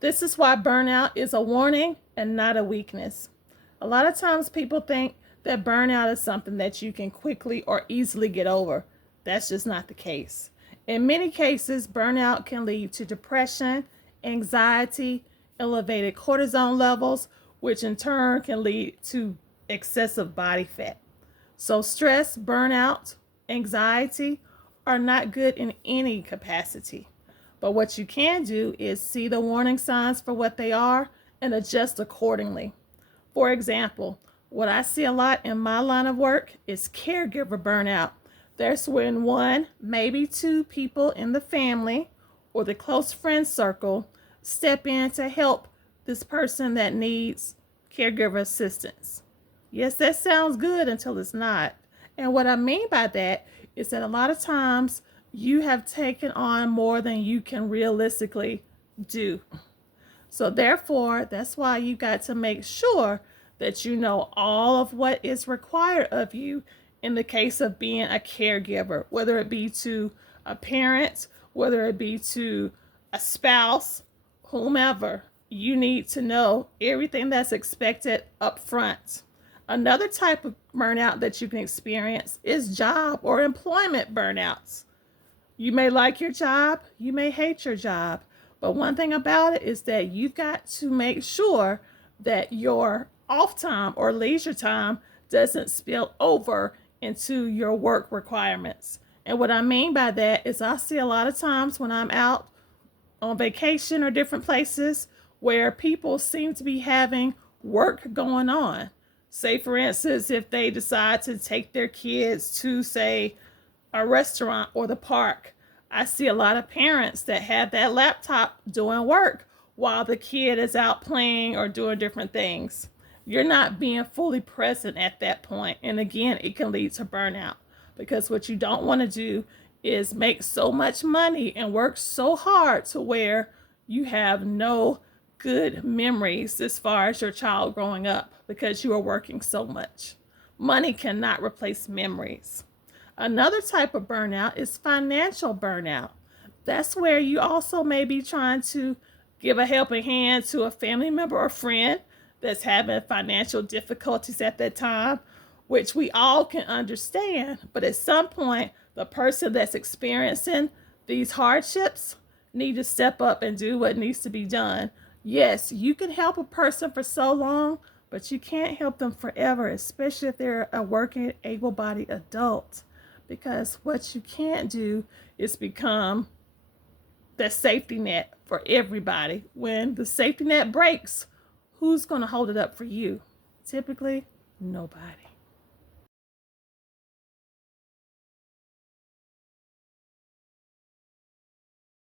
This is why burnout is a warning and not a weakness. A lot of times people think that burnout is something that you can quickly or easily get over. That's just not the case. In many cases, burnout can lead to depression, anxiety, elevated cortisol levels, which in turn can lead to excessive body fat. So, stress, burnout, anxiety are not good in any capacity. But what you can do is see the warning signs for what they are and adjust accordingly. For example, what I see a lot in my line of work is caregiver burnout. That's when one, maybe two people in the family or the close friend circle step in to help this person that needs caregiver assistance. Yes, that sounds good until it's not. And what I mean by that is that a lot of times you have taken on more than you can realistically do. So, therefore, that's why you got to make sure that you know all of what is required of you in the case of being a caregiver, whether it be to a parent, whether it be to a spouse, whomever. You need to know everything that's expected up front. Another type of burnout that you can experience is job or employment burnouts. You may like your job, you may hate your job, but one thing about it is that you've got to make sure that your off time or leisure time doesn't spill over into your work requirements. And what I mean by that is I see a lot of times when I'm out on vacation or different places where people seem to be having work going on. Say, for instance, if they decide to take their kids to, say, a restaurant or the park, I see a lot of parents that have that laptop doing work while the kid is out playing or doing different things. You're not being fully present at that point. And again, it can lead to burnout because what you don't want to do is make so much money and work so hard to where you have no good memories as far as your child growing up because you are working so much. Money cannot replace memories. Another type of burnout is financial burnout. That's where you also may be trying to give a helping hand to a family member or friend that's having financial difficulties at that time, which we all can understand. But at some point, the person that's experiencing these hardships need to step up and do what needs to be done. Yes, you can help a person for so long, but you can't help them forever, especially if they're a working, able bodied adult. Because what you can't do is become the safety net for everybody. When the safety net breaks, who's going to hold it up for you? Typically, nobody.